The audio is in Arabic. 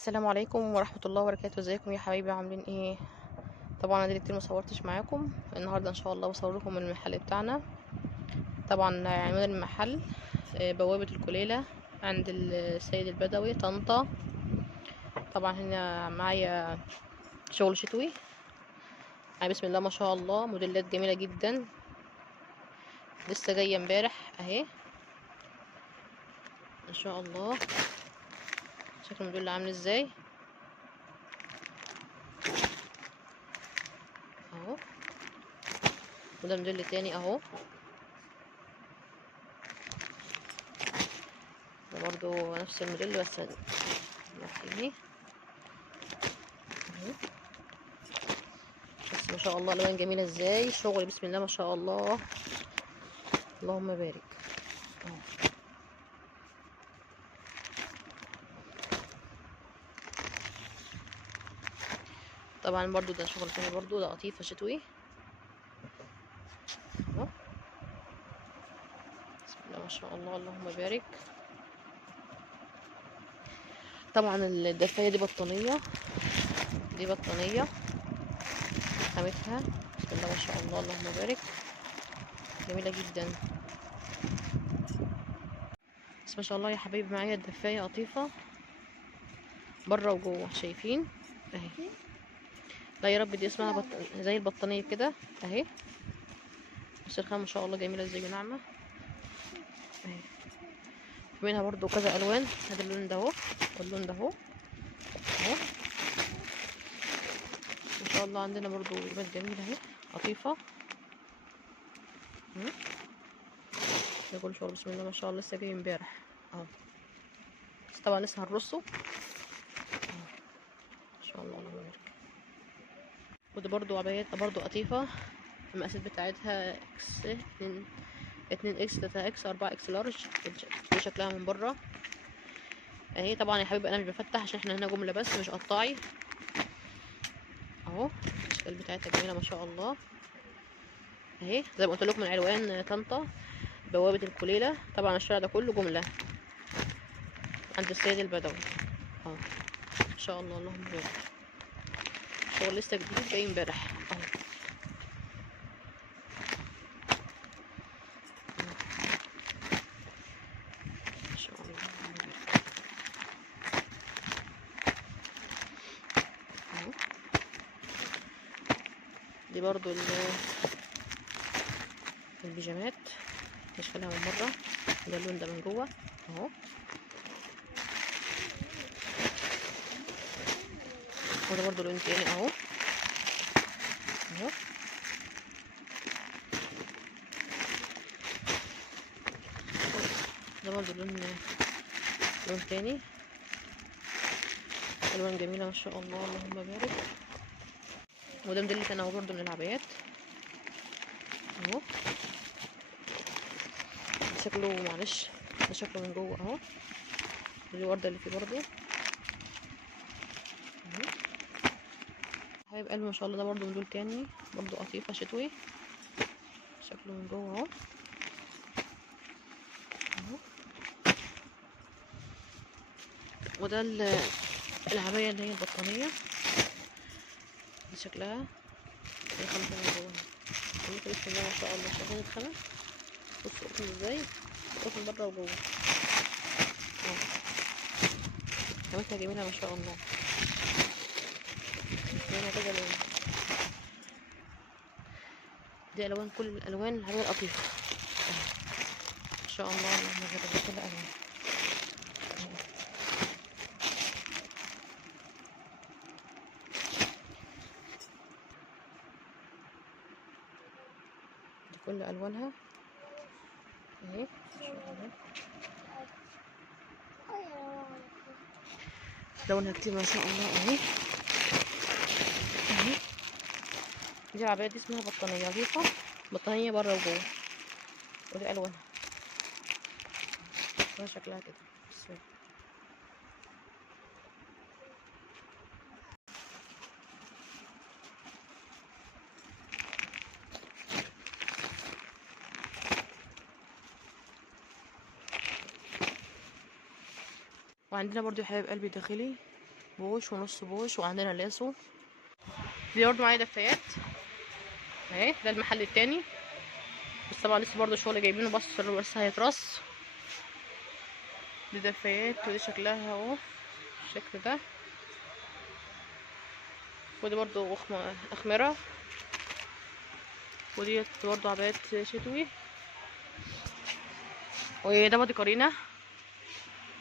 السلام عليكم ورحمة الله وبركاته. ازيكم يا حبايبي؟ عاملين ايه؟ طبعا انا دي كتير مصورتش معاكم. النهارده ان شاء الله بصور لكم من المحل بتاعنا. طبعا عنوان المحل بوابة الكليلة عند السيد البدوي طنطا. طبعا هنا معايا شغل شتوي، بسم الله ما شاء الله، موديلات جميلة جدا لسه جاية امبارح اهي ان شاء الله. شكل الموديل عامل ازاي اهو، وده موديل تاني اهو، ده برضو نفس الموديل بس تاني اهو. بس ما شاء الله الوان جميله ازاي، شغل بسم الله ما شاء الله، اللهم بارك اهو. طبعا برضو ده شغل تاني، برضو ده قطيفه شتوي اهو، بسم الله ما شاء الله اللهم بارك. طبعا الدفايه دي بطانيه، دي بطانيه خامتها بسم الله ما شاء الله اللهم بارك، جميله جدا. بس ما شاء الله يا حبايبي معايا الدفايه قطيفه بره وجوه، شايفين اهي. لا يا رب، دي اسمها زي البطانيه كده اهي. بس الخامه ما شاء الله جميله ازاي وناعمه اهي. في منها برضو كذا الوان، هذا اللون ده اهو واللون ده اهو اهو. ما شاء الله عندنا برضو لونات جميله اهي قطيفه اهو. ده كل شغل بسم الله ما شاء الله لسه جاي امبارح اهو، بس طبعا لسه هنرصه اهو ان شاء الله اللهم بارك. ودي برضو عبايات برضو قطيفه، المقاسات بتاعتها اكس 2 اكس 3 اكس 4 اكس لارج. دي شكلها من بره اهي. طبعا يا حبيبي انا مش بفتح عشان احنا هنا جمله بس مش قطاعي اهو. الاشكال بتاعتها جميله ما شاء الله اهي، زي ما قلت لكم من عنوان طنطا بوابه الكليله. طبعا الشارع ده كله جمله عند السيد البدوي اهو ان شاء الله اللهم بارك. شغل لسه جديد جاي امبارح اهو ان شاء الله اللهم بارك اهو. دي برضو البيجامات اشكالها من بره، ده اللون ده من جوه اهو. وده برضو لون تاني اهو اهو. ده برضو لون تاني، الوان جميله ما شاء الله اللهم بارك. وده موديل تاني اهو برضو من العبايات اهو. شكله معلش ده شكله من جوه اهو، دي الورده اللي فيه برضو اهو. حبايب قلبي ما شاء الله، ده برضو موديل تاني برضو قطيفه شتوي، شكله من جوه اهو اهو. وده العبايه اللي هي البطانيه دي شكلها، دي خامتها من جوه خامتها بسم الله ما شاء الله. شايفين الخامه؟ بصوا قطن ازاي، قطن بره وجوه اهو. خامتها جميله ما شاء الله، هنا كذا لون، دي الوان كل الالوان العبايه القطيفه اهو ان شاء الله اللهم بارك. كل الوان اهو. دي كل الوانها اهي ان شاء الله، لونها كتير ما شاء الله اهي اهي. دي العباية دي اسمها بطانية لطيفة، بطانية بره وجوه، ودي الوانها، ده شكلها كده بسم الله. وعندنا برضو يا حبايب قلبي داخلي بوش ونص بوش، وعندنا لاسو. دي برضه معايا دفايات اهي، ده المحل التاني، بس طبعا لسه برضه شغل جايبينه، بس هيترص. دي دفايات، ودي شكلها اهو الشكل ده. ودي برضه اخمرة، وديت برضه عبايات شتوي. وده بادي كارينا